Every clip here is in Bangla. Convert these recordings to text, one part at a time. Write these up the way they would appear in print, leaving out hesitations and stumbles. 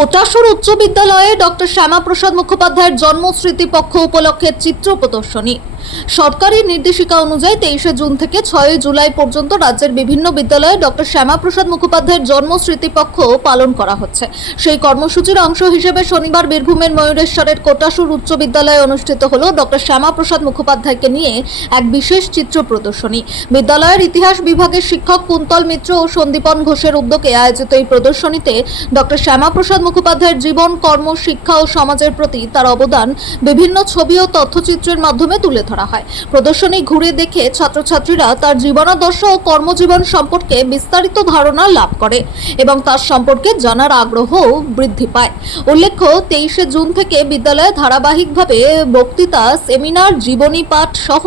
কোটাসুর উচ্চ বিদ্যালয়ে ডক্টর শ্যামাপ্রসাদ মুখোপাধ্যায়ের জন্মস্মৃতি পক্ষ উপলক্ষে চিত্র প্রদর্শনী। সরকারি নির্দেশিকা অনুযায়ী 23 জুন থেকে 6 জুলাই পর্যন্ত রাজ্যের বিভিন্ন বিদ্যালয়ে ডক্টর শ্যামাপ্রসাদ মুখোপাধ্যায়ের জন্মস্মৃতি পক্ষ পালন করা হচ্ছে। সেই কর্মসূচির অংশ হিসেবে শনিবার বীরভূমের ময়ূরেশ্বরের কোটাসুর উচ্চ বিদ্যালয়ে অনুষ্ঠিত হলো ডক্টর শ্যামাপ্রসাদ মুখোপাধ্যায়কে নিয়ে এক বিশেষ চিত্র প্রদর্শনী। বিদ্যালয়ের ইতিহাস বিভাগের শিক্ষক কুন্তল মিত্র ও সন্দীপন ঘোষের উদ্যোগে আয়োজিত এই প্রদর্শনীতে ডক্টর শ্যামাপ্রসাদ মুখোপাধ্যায়ের জীবন, কর্ম, শিক্ষা ও সমাজের প্রতি তার অবদান বিভিন্ন ছবি ও তথ্যচিত্রের মাধ্যমে তুলে ধরা হয়। প্রদর্শনী ঘুরে দেখে ছাত্রছাত্রীরা তার জীবনাদর্শ ও কর্মজীবন সম্পর্কে বিস্তারিত ধারণা লাভ করে এবং তার সম্পর্কে জানার আগ্রহ বৃদ্ধি পায়। উল্লেখ্য, 23 জুন থেকে বিদ্যালয়ে ধারাবাহিকভাবে বক্তৃতা, সেমিনার, জীবনী পাঠ সহ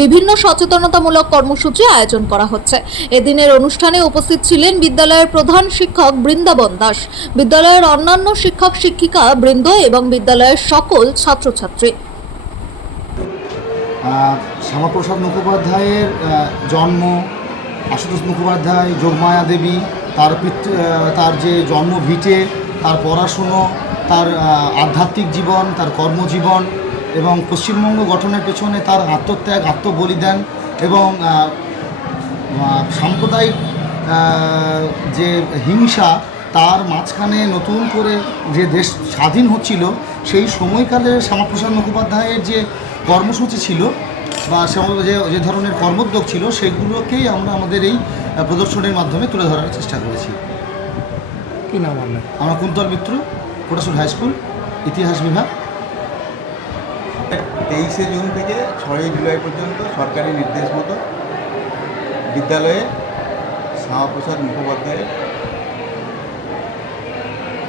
বিভিন্ন সচেতনতামূলক কর্মসূচি আয়োজন করা হচ্ছে। এদিনের অনুষ্ঠানে উপস্থিত ছিলেন বিদ্যালয়ের প্রধান শিক্ষক বৃন্দাবন দাস, বিদ্যালয়ের অন্যান্য শিক্ষক শিক্ষিকা বৃন্দ এবং বিদ্যালয়ের সকল ছাত্রছাত্রী। শ্যামাপ্রসাদ মুখোপাধ্যায়ের জন্ম, আশুতোষ মুখোপাধ্যায়, যোগমায়া দেবী, তার যে জন্ম ভিটে, তার পড়াশুনো, তার আধ্যাত্মিক জীবন, তার কর্মজীবন এবং পশ্চিমবঙ্গ গঠনের পেছনে তার আত্মত্যাগ, আত্মবলিদান এবং সাম্প্রদায়িক যে হিংসা, তার মাঝখানে নতুন করে যে দেশ স্বাধীন হচ্ছিল, সেই সময়কালে শ্যামাপ্রসাদ মুখোপাধ্যায়ের যে কর্মসূচি ছিল বা যে ধরনের কর্মোদ্যোগ ছিল, সেগুলোকেই আমরা আমাদের এই প্রদর্শনীর মাধ্যমে তুলে ধরার চেষ্টা করেছি। কী নাম আপনার? আমরা কুন্তল মিত্র, কোটাসুর হাই স্কুল, ইতিহাস বিভাগ। 23 জুন থেকে 6 জুলাই পর্যন্ত সরকারি নির্দেশ মতো বিদ্যালয়ে শ্যামাপ্রসাদ মুখোপাধ্যায়ের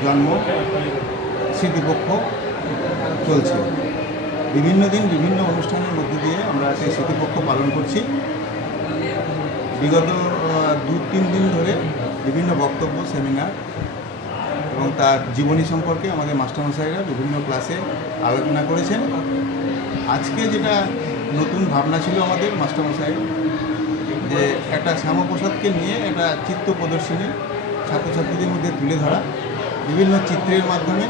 জন্ম স্মৃতিপক্ষ চলছে। বিভিন্ন দিন বিভিন্ন অনুষ্ঠানের মধ্যে দিয়ে আমরা সেই স্মৃতিপক্ষ পালন করছি। বিগত 2-3 দিন ধরে বিভিন্ন বক্তব্য, সেমিনার এবং তার জীবনী সম্পর্কে আমাদের মাস্টারমশাইরা বিভিন্ন ক্লাসে আলোচনা করেছেন। আজকে যেটা নতুন ভাবনা ছিল আমাদের মাস্টারমশাই, যে একটা শ্যামাপ্রসাদকে নিয়ে একটা চিত্র প্রদর্শনী ছাত্রছাত্রীদের মধ্যে তুলে ধরা, বিভিন্ন চিত্রের মাধ্যমে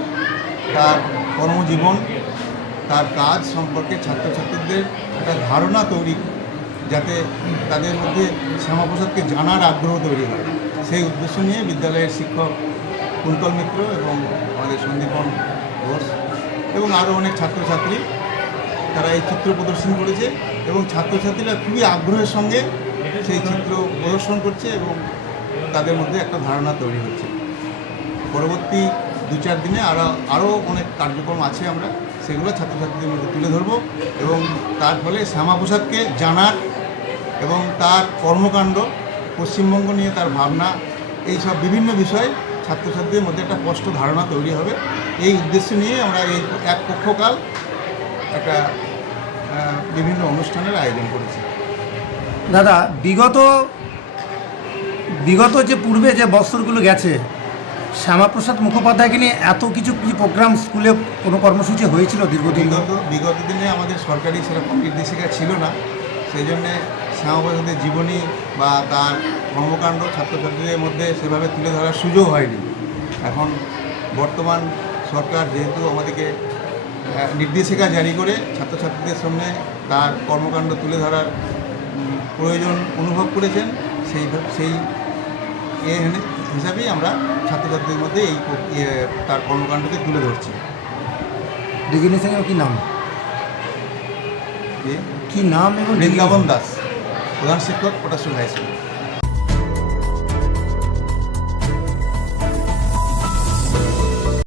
তার কর্মজীবন, তার কাজ সম্পর্কে ছাত্রছাত্রীদের একটা ধারণা তৈরি, যাতে তাদের মধ্যে শ্যামাপ্রসাদকে জানার আগ্রহ তৈরি হয়, সেই উদ্দেশ্য নিয়ে বিদ্যালয়ের শিক্ষক কুন্তল মিত্র এবং আমাদের সন্দীপন ঘোষ এবং আরও অনেক ছাত্রছাত্রী তারা এই চিত্র প্রদর্শন করেছে এবং ছাত্রছাত্রীরা খুবই আগ্রহের সঙ্গে সেই চিত্র প্রদর্শন করছে এবং তাদের মধ্যে একটা ধারণা তৈরি হচ্ছে। পরবর্তী 2-4 দিনে আরও অনেক কার্যক্রম আছে, আমরা সেগুলো ছাত্রছাত্রীদের মধ্যে তুলে ধরব এবং তার ফলে শ্যামাপ্রসাদকে জানার এবং তার কর্মকাণ্ড, পশ্চিমবঙ্গ নিয়ে তার ভাবনা, এই সব বিভিন্ন বিষয়ে ছাত্রছাত্রীদের মধ্যে একটা স্পষ্ট ধারণা তৈরি হবে। এই উদ্দেশ্য নিয়ে আমরা এই এক পক্ষকাল একটা বিভিন্ন অনুষ্ঠানের আয়োজন করেছি। দাদা, বিগত যে পূর্বে যে বছরগুলো গেছে, শ্যামাপ্রসাদ মুখোপাধ্যায়কে নিয়ে এত কিছু প্রোগ্রাম স্কুলে কোনো কর্মসূচি হয়েছিল দীর্ঘদিন? বিগত দিনে আমাদের সরকারি সেরকম নির্দেশিকা ছিল না, সেই জন্যে শ্যামাপ্রসাদের জীবনী বা তার কর্মকাণ্ড ছাত্রছাত্রীদের মধ্যে সেভাবে তুলে ধরার সুযোগ হয়নি। এখন বর্তমান সরকার যেহেতু আমাদেরকে নির্দেশিকা জারি করে ছাত্রছাত্রীদের সামনে তার কর্মকাণ্ড তুলে ধরার প্রয়োজন অনুভব করেছেন, সেই হিসাবেই আমরা ছাত্রছাত্রীদের মধ্যে এই তার কর্মকাণ্ডকে তুলে ধরছি। ডেজিগনেশনের কী নাম? কী নাম? এবং বৃন্দাবন দাস, প্রধান শিক্ষক, কোটাসুর হাই স্কুল।